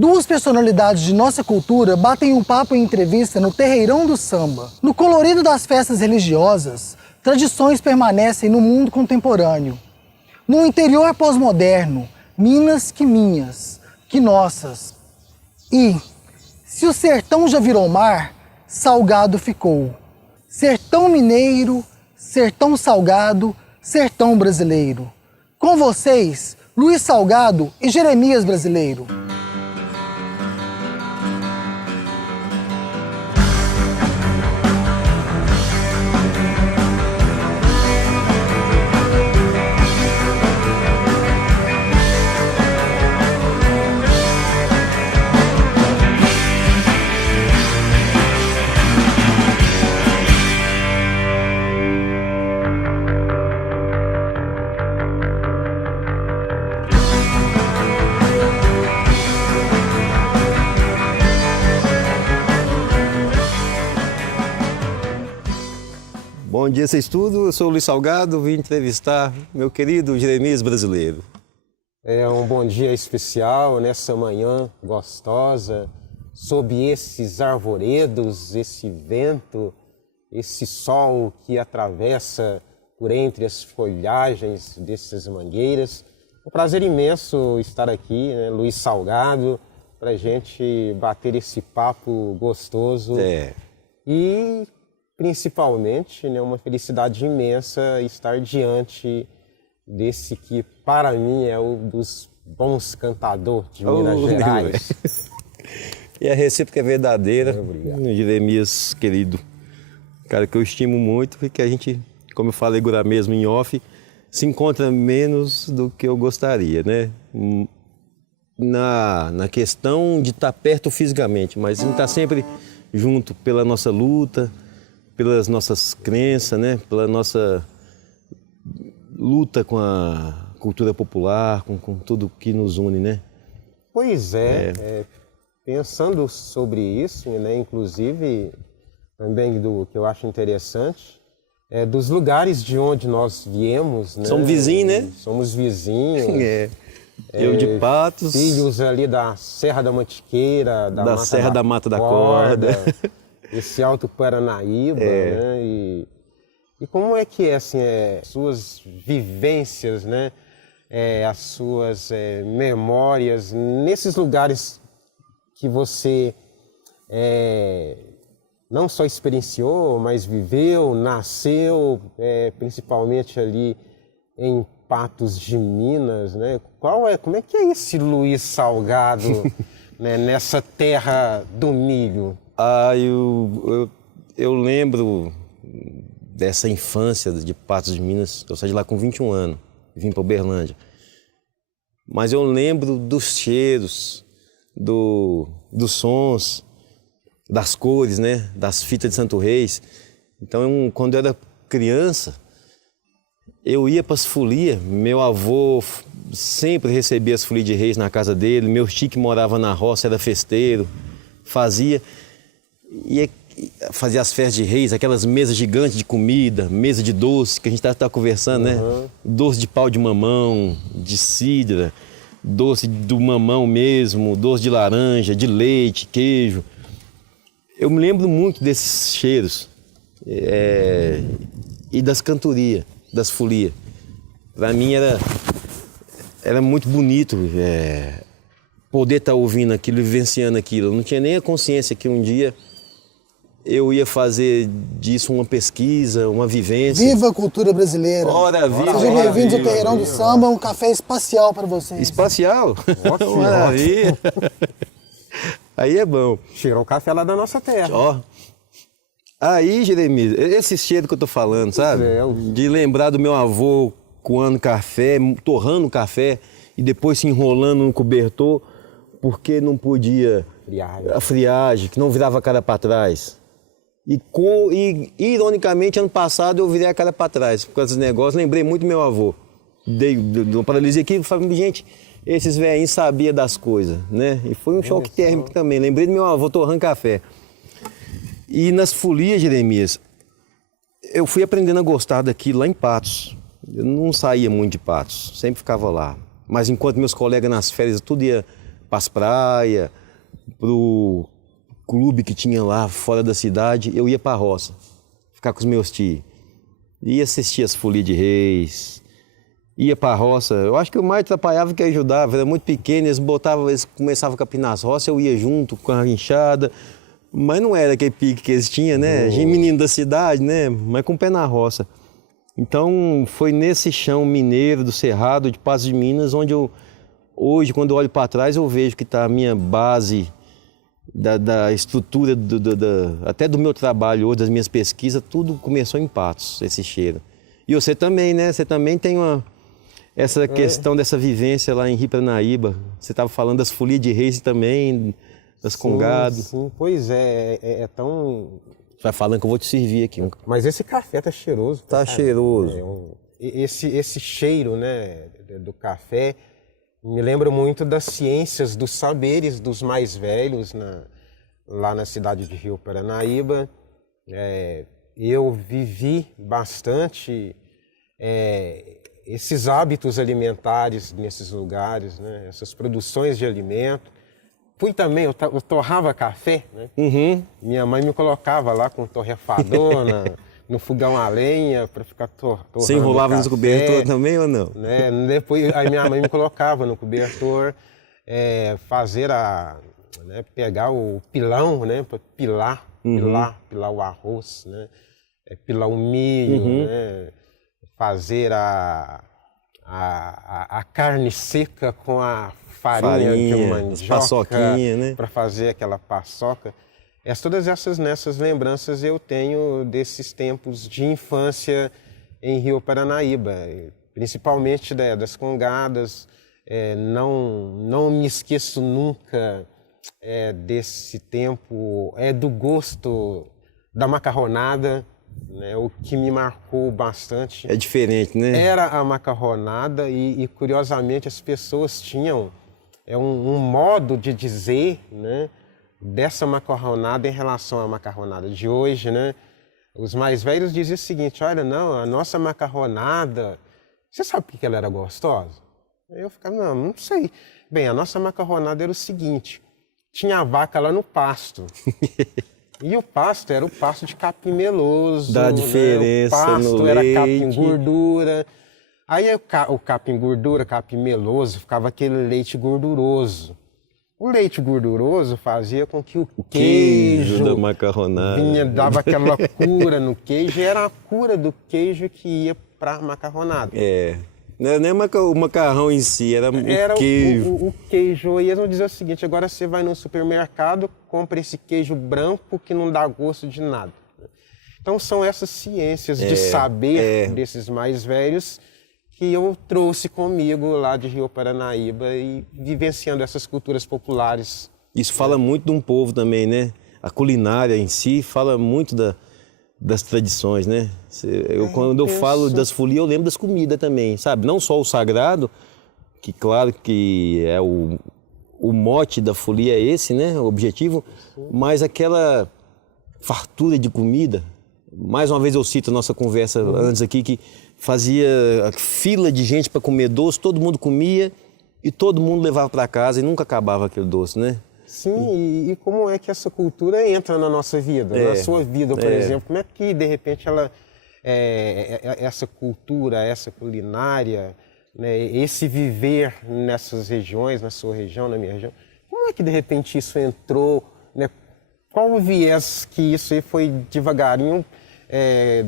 Duas personalidades de nossa cultura batem um papo em entrevista no terreirão do samba. No colorido das festas religiosas, tradições permanecem no mundo contemporâneo. No interior pós-moderno, minas que minhas, que nossas. E, se o sertão já virou mar, salgado ficou. Sertão mineiro, sertão salgado, sertão brasileiro. Com vocês, Luiz Salgado e Jeremias Brasileiro. Bom dia, vocês tudo. Eu sou o Luiz Salgado, vim entrevistar meu querido Jeremias Brasileiro. É um bom dia especial nessa manhã gostosa, sob esses arvoredos, esse vento, esse sol que atravessa por entre as folhagens dessas mangueiras. É um prazer imenso estar aqui, né, Luiz Salgado, para a gente bater esse papo gostoso. E principalmente, né, uma felicidade imensa estar diante desse que, para mim, é um dos bons cantadores de Minas Gerais. E a recíproca é verdadeira. Obrigado. Jeremias, querido, cara que eu estimo muito e que a gente, como eu falei agora mesmo em off, se encontra menos do que eu gostaria, né? Na questão de estar perto fisicamente, mas a gente está sempre junto pela nossa luta, pelas nossas crenças, né? Pela nossa luta com a cultura popular, com tudo que nos une, né? Pois é, pensando sobre isso, né, inclusive também do que eu acho interessante, dos lugares de onde nós viemos, né? Somos vizinhos, né? Somos vizinhos. Eu de Patos. Filhos ali da Serra da Mantiqueira, da Serra da Mata da Corda. Esse Alto Paranaíba, né? E como é que assim, suas vivências, né? As suas memórias nesses lugares que você não só experienciou, mas viveu, nasceu, principalmente ali em Patos de Minas, né? Como é que é esse Luiz Salgado, né, nessa terra do milho? Eu lembro dessa infância de Patos de Minas. Eu saí de lá com 21 anos, vim para Uberlândia. Mas eu lembro dos cheiros, dos sons, das cores, né? Das fitas de Santo Reis. Então, quando eu era criança, eu ia para as folias. Meu avô sempre recebia as folias de reis na casa dele. Meu tio que morava na roça era festeiro, fazia as festas de reis, aquelas mesas gigantes de comida, mesa de doce, que a gente tá conversando, né? Doce de pau de mamão, de cidra, doce do mamão mesmo, doce de laranja, de leite, queijo. Eu me lembro muito desses cheiros e das cantorias, das folias. Para mim era muito bonito poder estar ouvindo aquilo, vivenciando aquilo. Eu não tinha nem a consciência que um dia eu ia fazer disso uma pesquisa, uma vivência. Viva a cultura brasileira! Ora, viva! Sejam bem-vindos ao Terreirão do Samba, um café espacial para vocês. Espacial? Maravilha! Aí é bom. Cheirou o café lá da nossa terra. Ó. Aí, Jeremias, esse cheiro que eu tô falando, sabe? De lembrar do meu avô coando café, torrando café e depois se enrolando no cobertor porque não podia... A friagem, que não virava a cara para trás. E ironicamente, ano passado eu virei a cara para trás por causa dos negócios. Lembrei muito do meu avô. Dei uma paralisia aqui e falei, gente, esses velhinhos sabiam das coisas, né? E foi um choque térmico também. Lembrei do meu avô torrando café. E nas folias, Jeremias, eu fui aprendendo a gostar daquilo lá em Patos. Eu não saía muito de Patos, sempre ficava lá. Mas enquanto meus colegas nas férias tudo ia para as praias, pro clube que tinha lá fora da cidade, eu ia para a roça, ficar com os meus tios. Ia assistir as folias de reis, ia para a roça. Eu acho que eu mais atrapalhava que ajudava, era muito pequeno, eles começavam a capinar as roças, eu ia junto com a enxada, mas não era aquele pique que eles tinham, né? A gente, menino da cidade, né? Mas com o pé na roça. Então, foi nesse chão mineiro, do Cerrado, de Patos de Minas, onde eu, hoje, quando eu olho para trás, eu vejo que está a minha base da estrutura, até do meu trabalho hoje, das minhas pesquisas, tudo começou em Patos, esse cheiro. E você também, né? Você também tem essa questão dessa vivência lá em Rio Paranaíba. Você estava falando das folias de reis também, das congadas. Sim, pois é tão... Vai falando que eu vou te servir aqui. Mas esse café tá cheiroso. Tá cheiroso. Esse cheiro, né, do café me lembra muito das ciências, dos saberes dos mais velhos lá na cidade de Rio Paranaíba. Eu vivi bastante esses hábitos alimentares nesses lugares, né, essas produções de alimento. Fui também, eu torrava café, né? Uhum. Minha mãe me colocava lá com torrefador no fogão a lenha para ficar torrando. Você enrolava no cobertor também ou não? Né? Depois aí minha mãe me colocava no cobertor, pegar o pilão, né, para pilar o arroz, né? Pilar o milho, né? Fazer a carne seca com a farinha de mandioca, né? Para fazer aquela paçoca. Todas nessas lembranças eu tenho desses tempos de infância em Rio Paranaíba, principalmente das congadas. Não me esqueço nunca desse tempo, do gosto da macarronada, né? O que me marcou bastante. É diferente, né? Era a macarronada e curiosamente as pessoas tinham um modo de dizer, né, dessa macarronada em relação à macarronada de hoje, né? Os mais velhos diziam o seguinte: olha, não, a nossa macarronada, você sabe por que ela era gostosa? Eu ficava, não sei. Bem, a nossa macarronada era o seguinte: tinha a vaca lá no pasto. E o pasto era o pasto de capim meloso. Dá diferença, né? O pasto no era leite. capim gordura. Aí o capim gordura, capim meloso, ficava aquele leite gorduroso. O leite gorduroso fazia com que o queijo da macarronada dava aquela cura no queijo, e era a cura do queijo que ia para a macarronada. Não era nem o macarrão em si, era o queijo. O queijo. E eles vão dizer o seguinte: agora você vai no supermercado, compra esse queijo branco que não dá gosto de nada. Então são essas ciências de saber desses mais velhos que eu trouxe comigo lá de Rio Paranaíba e vivenciando essas culturas populares. Isso fala muito de um povo também, né? A culinária em si fala muito das tradições, né? Quando eu falo das folias, eu lembro das comidas também, sabe? Não só o sagrado, que claro que é o mote da folia é esse, né? O objetivo, mas aquela fartura de comida. Mais uma vez eu cito a nossa conversa antes aqui, que fazia a fila de gente para comer doce, todo mundo comia e todo mundo levava para casa e nunca acabava aquele doce, né? Sim, e como é que essa cultura entra na nossa vida, na sua vida, por exemplo? Como é que, de repente, essa cultura, essa culinária, né, esse viver nessas regiões, na sua região, na minha região, como é que, de repente, isso entrou, né? Qual o viés que isso aí foi devagarinho?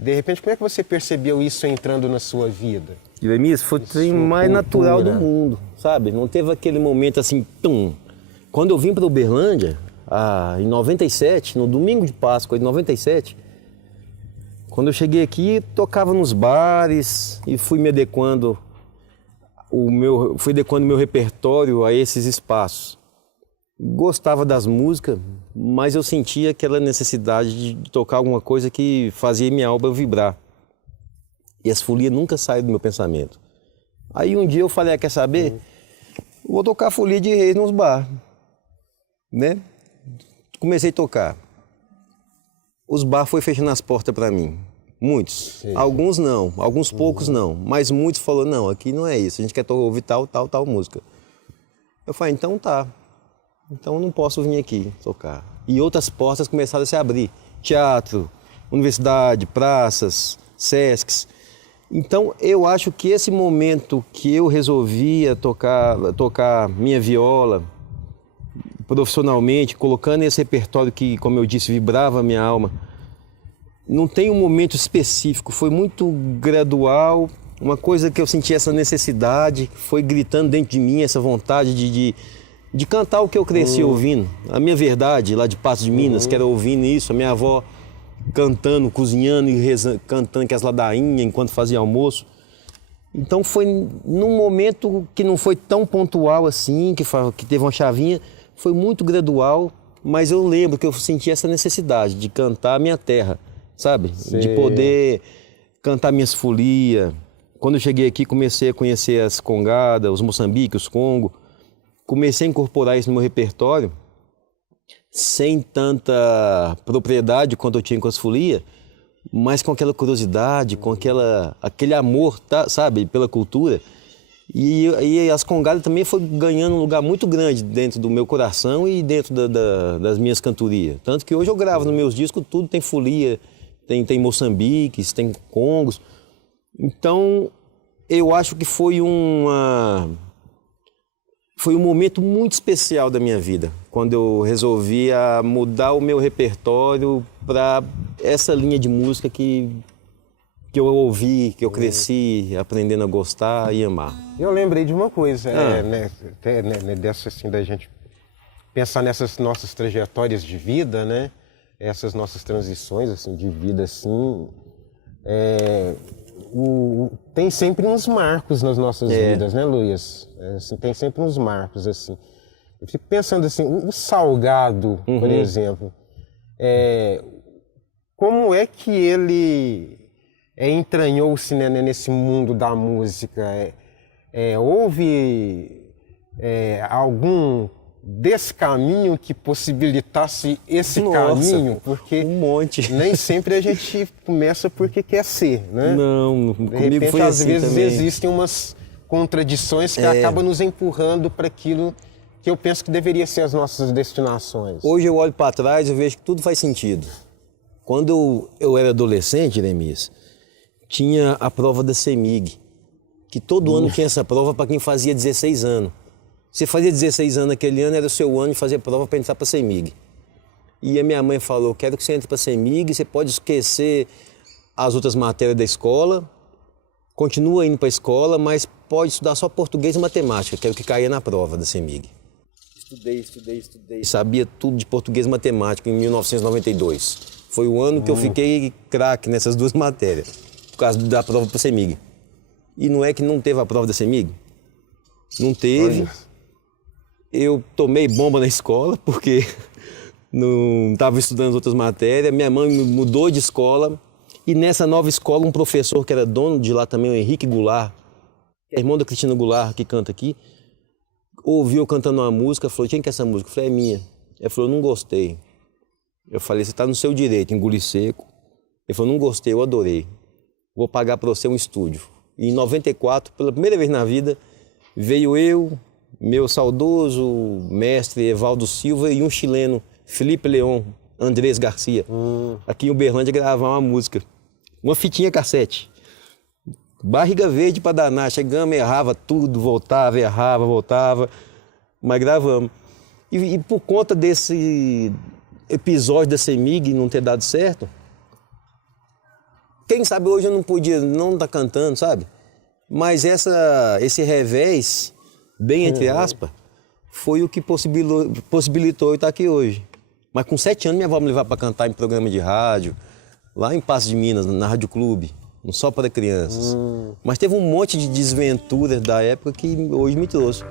De repente, como é que você percebeu isso entrando na sua vida? Isso foi o trem mais natural do mundo, sabe? Não teve aquele momento assim, tum. Quando eu vim para Uberlândia, em 97, no domingo de Páscoa de 97, quando eu cheguei aqui, tocava nos bares e fui me adequando meu repertório a esses espaços. Gostava das músicas, mas eu sentia aquela necessidade de tocar alguma coisa que fazia minha alma vibrar. E as folias nunca saíram do meu pensamento. Aí um dia eu falei, quer saber? Vou tocar folia de reis nos bar, né? Comecei a tocar. Os bar foi fechando as portas para mim. Muitos. Sim. Alguns não, alguns poucos não. Mas muitos falaram, não, aqui não é isso. A gente quer ouvir tal música. Eu falei, então tá. Então eu não posso vir aqui tocar. E outras portas começaram a se abrir. Teatro, universidade, praças, Sescs. Então eu acho que esse momento que eu resolvia tocar minha viola profissionalmente, colocando esse repertório que, como eu disse, vibrava a minha alma, não tem um momento específico, foi muito gradual, uma coisa que eu senti essa necessidade, foi gritando dentro de mim essa vontade de cantar o que eu cresci ouvindo. A minha verdade, lá de Patos de Minas, que era ouvindo isso, a minha avó cantando, cozinhando e cantando com as ladainhas enquanto fazia almoço. Então foi num momento que não foi tão pontual assim, que teve uma chavinha, foi muito gradual, mas eu lembro que eu senti essa necessidade de cantar a minha terra, sabe? Sim. De poder cantar minhas folias. Quando eu cheguei aqui, comecei a conhecer as congadas, os moçambiques, os congos. Comecei a incorporar isso no meu repertório, sem tanta propriedade quanto eu tinha com as folias, mas com aquela curiosidade, com aquele amor, tá, sabe, pela cultura. E as congadas também foi ganhando um lugar muito grande dentro do meu coração e dentro das minhas cantorias. Tanto que hoje eu gravo nos meus discos, tudo tem folia, tem moçambiques, tem congos. Então, eu acho que foi um momento muito especial da minha vida, quando eu resolvi mudar o meu repertório para essa linha de música que eu ouvi, que eu cresci aprendendo a gostar e amar. Eu lembrei de uma coisa, dessa assim, da gente pensar nessas nossas trajetórias de vida, né? Essas nossas transições assim, de vida, assim, tem sempre uns marcos nas nossas vidas, né, Luiz? Assim, tem sempre uns marcos, assim. Eu fico pensando assim, o Salgado, por exemplo, como é que ele entranhou-se, né, nesse mundo da música? Houve algum desse caminho que possibilitasse esse caminho? Porque um monte. Nem sempre a gente começa porque quer ser, né? Não, de comigo repente, foi às assim vezes também. existem umas contradições que acabam nos empurrando para aquilo que eu penso que deveria ser as nossas destinações. Hoje eu olho para trás e vejo que tudo faz sentido. Quando eu era adolescente, Jeremias, tinha a prova da CEMIG, que todo ano tinha essa prova para quem fazia 16 anos. Você fazia 16 anos naquele ano, era o seu ano de fazer prova para entrar para a CEMIG. E a minha mãe falou, quero que você entre para a CEMIG, você pode esquecer as outras matérias da escola, continua indo para a escola, mas pode estudar só português e matemática, que era o que caía na prova da CEMIG. Estudei. Sabia tudo de português e matemática em 1992. Foi o ano que eu fiquei craque nessas duas matérias, por causa da prova para a CEMIG. E não é que não teve a prova da CEMIG? Não teve. Eu tomei bomba na escola, porque não estava estudando outras matérias. Minha mãe me mudou de escola. E nessa nova escola, um professor que era dono de lá também, o Henrique Goulart, irmão da Cristina Goulart, que canta aqui, ouviu eu cantando uma música, falou, quem que é essa música? Eu falei, é minha. Ele falou, não gostei. Eu falei, você está no seu direito, engoli seco. Ele falou, não gostei, eu adorei. Vou pagar para você um estúdio. E em 94, pela primeira vez na vida, veio eu, meu saudoso mestre Evaldo Silva e um chileno, Felipe Leon, Andrés Garcia, aqui em Uberlândia gravar uma música. Uma fitinha cassete. Barriga verde para danar. Chegamos, errava tudo, voltava, errava, voltava. Mas gravamos. E por conta desse episódio da CEMIG não ter dado certo, quem sabe hoje eu não podia não estar cantando, sabe? Mas esse revés, bem entre aspas, foi o que possibilitou eu estar aqui hoje. Mas com 7 anos minha avó me levava para cantar em programa de rádio, lá em Patos de Minas, na Rádio Clube, no Só para Crianças. Mas teve um monte de desventuras da época que hoje me trouxe.